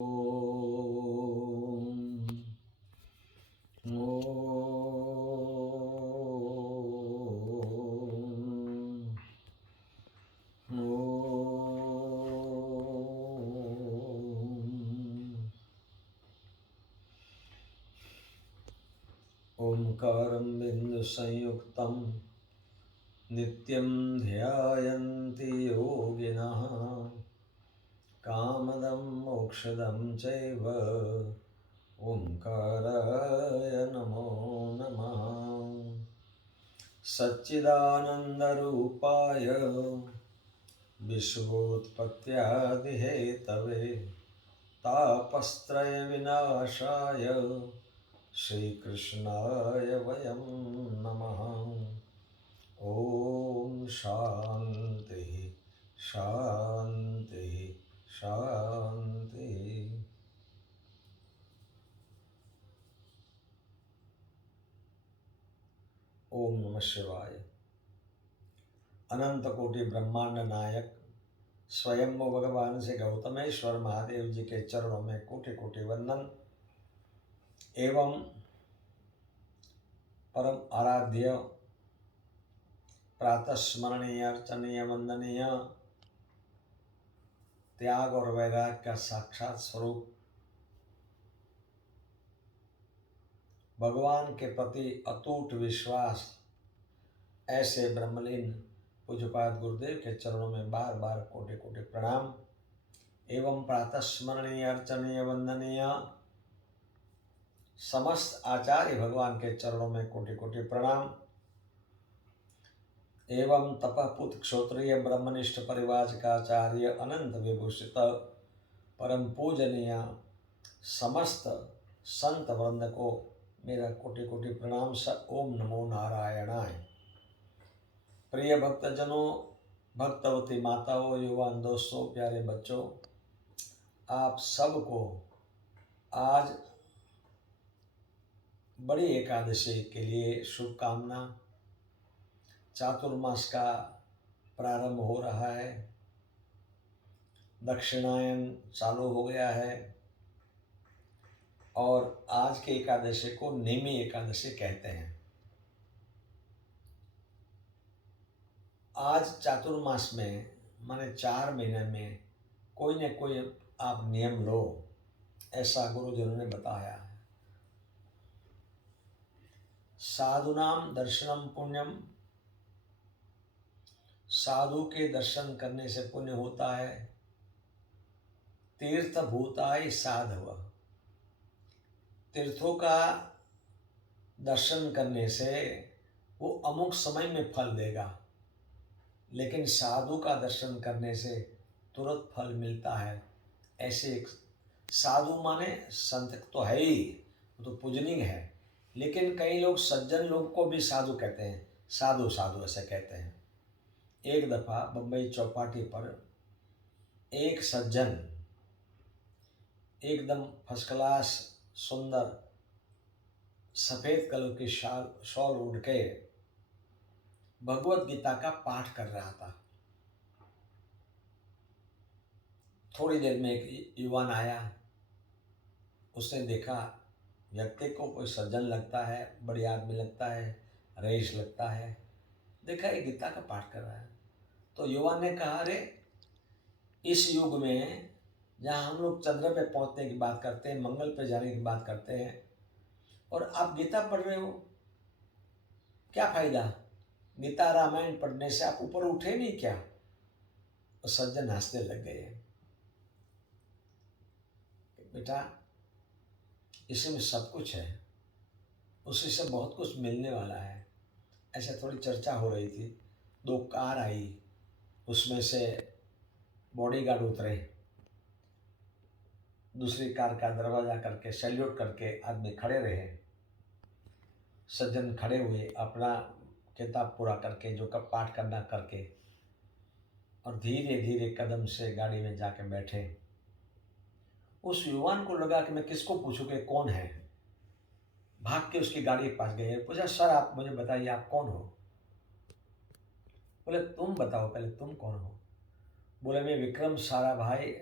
ओम ओंकारं बिंदु संयुक्तं नित्यं ध्यायन्ति योगिनः कामदं मोक्षदं चैव ओंकाराय नमो नमः। सच्चिदानन्दरूपाय विश्वोत्पत्त्यादिहेतवे तापत्रयविनाशाय श्रीकृष्णाय वयं नमः। ॐ शान्ति शान्ति शान्ति। ओम नमः शिवाय। अनंत कोटि ब्रह्मांड नायक स्वयं भगवान से गौतमेश्वर महादेव जी के चरणों में कोटि कोटि वंदन एवं परम आराध्य प्रातः स्मरणीय अर्चनीय वंदनीय त्याग और वैराग्य का साक्षात स्वरूप भगवान के प्रति अटूट विश्वास ऐसे ब्रह्मलीन पूज्यपाद गुरुदेव के चरणों में बार बार कोटि कोटि प्रणाम एवं प्रातः स्मरणीय अर्चनीय वंदनीय समस्त आचार्य भगवान के चरणों में कोटि कोटि प्रणाम एवं तपपुत क्षोत्रिय ब्रह्मनिष्ठ परिवारकाचार्य अनंत विभूषित परम पूजनीय समस्त संत वृंद को मेरा कोटि कोटि प्रणाम स ओम नमो नारायणाय। प्रिय भक्तजनों, भक्तवती माताओं, युवान दोस्तों, प्यारे बच्चों, आप सबको आज बड़ी एकादशी के लिए शुभकामना। चातुर्मास का प्रारंभ हो रहा है, दक्षिणायन चालू हो गया है और आज के एकादशी को नेमी एकादशी कहते हैं। आज चातुर्मास में माने 4 महीने में कोई न कोई आप नियम लो, ऐसा गुरुजनों ने बताया है। साधुनाम दर्शनम पुण्यम, साधु के दर्शन करने से पुण्य होता है। तीर्थ भूताय साधव, तीर्थों का दर्शन करने से वो अमुक समय में फल देगा, लेकिन साधु का दर्शन करने से तुरंत फल मिलता है। ऐसे एक साधु माने संत तो है ही, वो तो पूजनीय है, लेकिन कई लोग सज्जन लोग को भी साधु कहते हैं, साधु साधु ऐसे कहते हैं। एक दफ़ा बम्बई चौपाटी पर एक सज्जन एकदम फर्स्ट क्लास सुंदर सफ़ेद कलर की शॉल ओढ़ के भगवत गीता का पाठ कर रहा था। थोड़ी देर में एक युवान आया, उसने देखा व्यक्ति को कोई सज्जन लगता है, बड़ी आदमी लगता है, रईस लगता है, देखा ये गीता का पाठ कर रहा है। तो युवान ने कहा, अरे इस युग में जहाँ हम लोग चंद्र पे पहुँचने की बात करते हैं, मंगल पे जाने की बात करते हैं, और आप गीता पढ़ रहे हो, क्या फायदा? गीता रामायण पढ़ने से आप ऊपर उठे नहीं क्या? तो सज्जन हंसने लग गए। बेटा, इसमें सब कुछ है, उसी से बहुत कुछ मिलने वाला है। ऐसे थोड़ी चर्चा हो रही थी। 2 कार आई, उसमें से बॉडीगार्ड उतरे, दूसरी कार का दरवाज़ा करके सैल्यूट करके आदमी खड़े रहे। सज्जन खड़े हुए, अपना किताब पूरा करके, जो का पाठ करना करके, और धीरे धीरे कदम से गाड़ी में जाके बैठे। उस युवान को लगा कि मैं किसको पूछूं कि कौन है। भाग के उसकी गाड़ी के पास गए, पूछा, सर आप मुझे बताइए आप कौन हो? बोले तुम बताओ पहले, तुम कौन हो? बोले मैं विक्रम साराभाई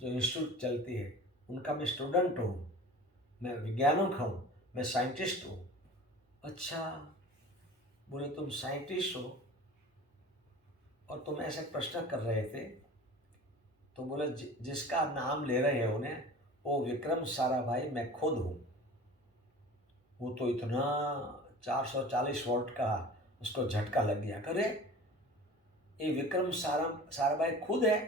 जो इंस्टीट्यूट चलती है उनका मैं स्टूडेंट हूँ, मैं वैज्ञानिक हूँ, मैं साइंटिस्ट हूँ। अच्छा, बोले तुम साइंटिस्ट हो और तुम ऐसे प्रश्न कर रहे थे? तो बोले जिसका नाम ले रहे हो उन्हें, वो विक्रम साराभाई मैं खुद हूँ। वो तो इतना 440 वोल्ट का उसको झटका लग गया, करे ये विक्रम साराभाई खुद है?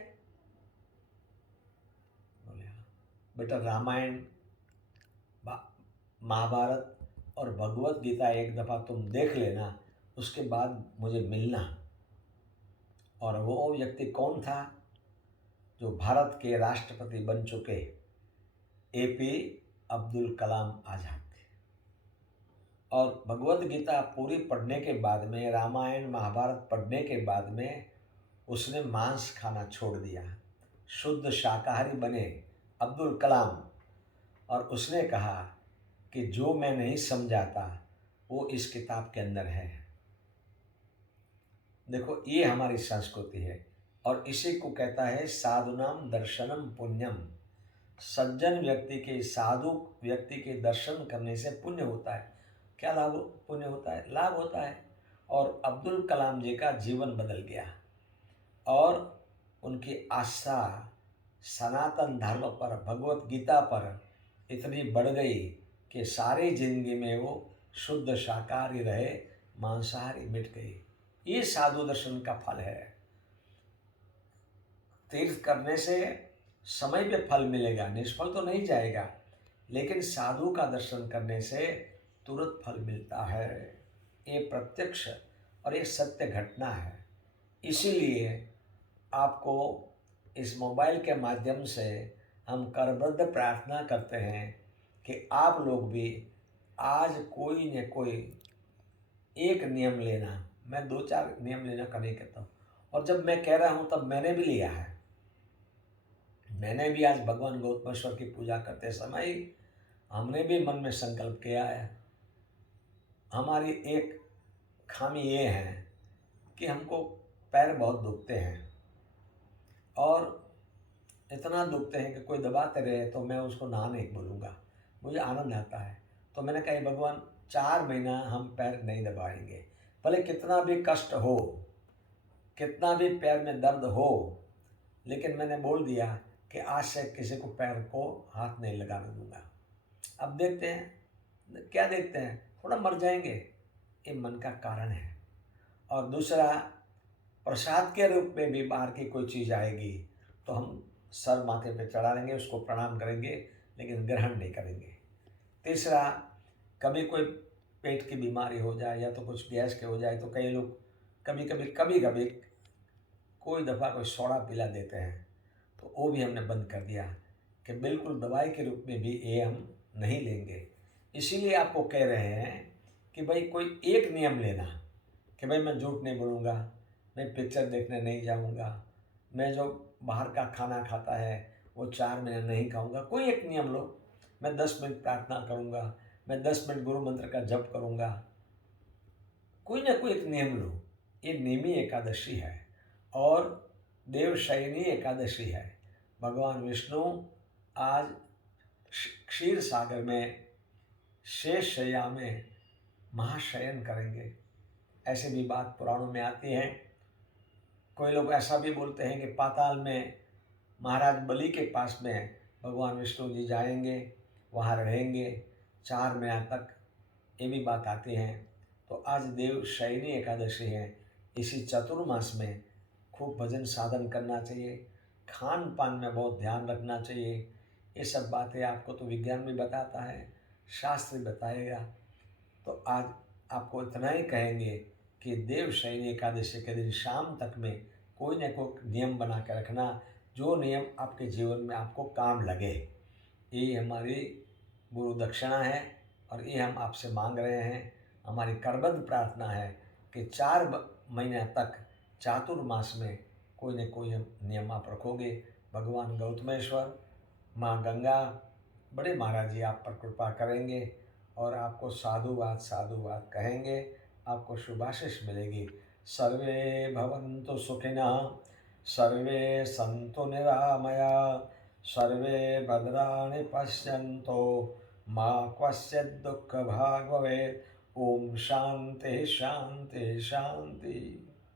बोले हाँ। बेटा, रामायण, महाभारत और भगवत गीता एक दफ़ा तुम देख लेना, उसके बाद मुझे मिलना। और वो व्यक्ति कौन था? जो भारत के राष्ट्रपति बन चुके एपी अब्दुल कलाम आज़ाद थे। और भगवत गीता पूरी पढ़ने के बाद में, रामायण महाभारत पढ़ने के बाद में उसने मांस खाना छोड़ दिया, शुद्ध शाकाहारी बने अब्दुल कलाम। और उसने कहा कि जो मैं नहीं समझाता वो इस किताब के अंदर है। देखो, ये हमारी संस्कृति है और इसी को कहता है साधुनाम दर्शनम पुण्यम। सज्जन व्यक्ति के, साधु व्यक्ति के दर्शन करने से पुण्य होता है। क्या लाभ पुण्य होता है? लाभ होता है। और अब्दुल कलाम जी का जीवन बदल गया और उनकी आस्था सनातन धर्म पर, भगवत गीता पर इतनी बढ़ गई कि सारी जिंदगी में वो शुद्ध शाकाहारी रहे, मांसाहारी मिट गई। ये साधु दर्शन का फल है। तीर्थ करने से समय पे फल मिलेगा, निष्फल तो नहीं जाएगा, लेकिन साधु का दर्शन करने से तुरंत फल मिलता है। ये प्रत्यक्ष और ये सत्य घटना है। इसीलिए आपको इस मोबाइल के माध्यम से हम करबद्ध प्रार्थना करते हैं कि आप लोग भी आज कोई न कोई एक नियम लेना। मैं 2-4 नियम लेना का नहीं कहता हूँ, और जब मैं कह रहा हूँ तब मैंने भी लिया है। मैंने भी आज भगवान गौतमेश्वर की पूजा करते समय हमने भी मन में संकल्प किया है। हमारी एक खामी ये है कि हमको पैर बहुत दुखते हैं और इतना दुखते हैं कि कोई दबाते रहे तो मैं उसको ना नहीं बोलूँगा, मुझे आनंद आता है। तो मैंने कहा भगवान 4 महीना हम पैर नहीं दबाएंगे, भले कितना भी कष्ट हो, कितना भी पैर में दर्द हो, लेकिन मैंने बोल दिया कि आज से किसी को पैर को हाथ नहीं लगाने दूंगा। अब देखते हैं क्या देखते हैं, थोड़ा मर जाएंगे, ये मन का कारण है। और दूसरा, प्रसाद के रूप में भी बाहर की कोई चीज़ आएगी तो हम सर माथे पे चढ़ा लेंगे, उसको प्रणाम करेंगे, लेकिन ग्रहण नहीं करेंगे। तीसरा, कभी कोई पेट की बीमारी हो जाए या तो कुछ गैस के हो जाए तो कई लोग कभी कभी कोई दफ़ा कोई सोडा पिला देते हैं, तो वो भी हमने बंद कर दिया कि बिल्कुल दवाई के रूप में भी ये हम नहीं लेंगे। इसीलिए आपको कह रहे हैं कि भाई कोई एक नियम लेना कि भाई मैं झूठ नहीं बोलूँगा, मैं पिक्चर देखने नहीं जाऊँगा, मैं जो बाहर का खाना खाता है वो 4 महीने नहीं खाऊँगा। कोई एक नियम लो, मैं 10 मिनट प्रार्थना करूँगा, मैं 10 मिनट गुरु मंत्र का जप करूँगा। कोई ना कोई एक नियम लो। ये नेमी एकादशी है और देवशयनी एकादशी है। भगवान विष्णु आज क्षीर सागर में शेष शैया में महाशयन करेंगे, ऐसे भी बात पुराणों में आती है। कोई लोग ऐसा भी बोलते हैं कि पाताल में महाराज बलि के पास में भगवान विष्णु जी जाएंगे, वहाँ रहेंगे 4 महीना तक, ये भी बात आती है। तो आज देव शयनी एकादशी है। इसी चतुर्मास में खूब भजन साधन करना चाहिए, खान पान में बहुत ध्यान रखना चाहिए। ये सब बातें आपको तो विज्ञान भी बताता है, शास्त्र भी बताएगा। तो आज आपको इतना ही कहेंगे कि देव शयनी एकादशी के दिन शाम तक में कोई न कोई नियम बना के रखना, जो नियम आपके जीवन में आपको काम लगे। ये हमारी गुरु दक्षिणा है और ये हम आपसे मांग रहे हैं। हमारी करबद्ध प्रार्थना है कि 4 महीने तक चातुर्मास में कोई न कोई नियम आप रखोगे। भगवान गौतमेश्वर, माँ गंगा, बड़े महाराज जी आप पर कृपा करेंगे और आपको साधुवाद कहेंगे, आपको शुभाशीष मिलेगी। सर्वे भवन्तु सुखिनः, सर्वे सन्तु निरामया, सर्वे भद्राणि पश्यन्तु मा क्वचित् दुःखभाग् भवेत्। ओम शांति शांति शांति।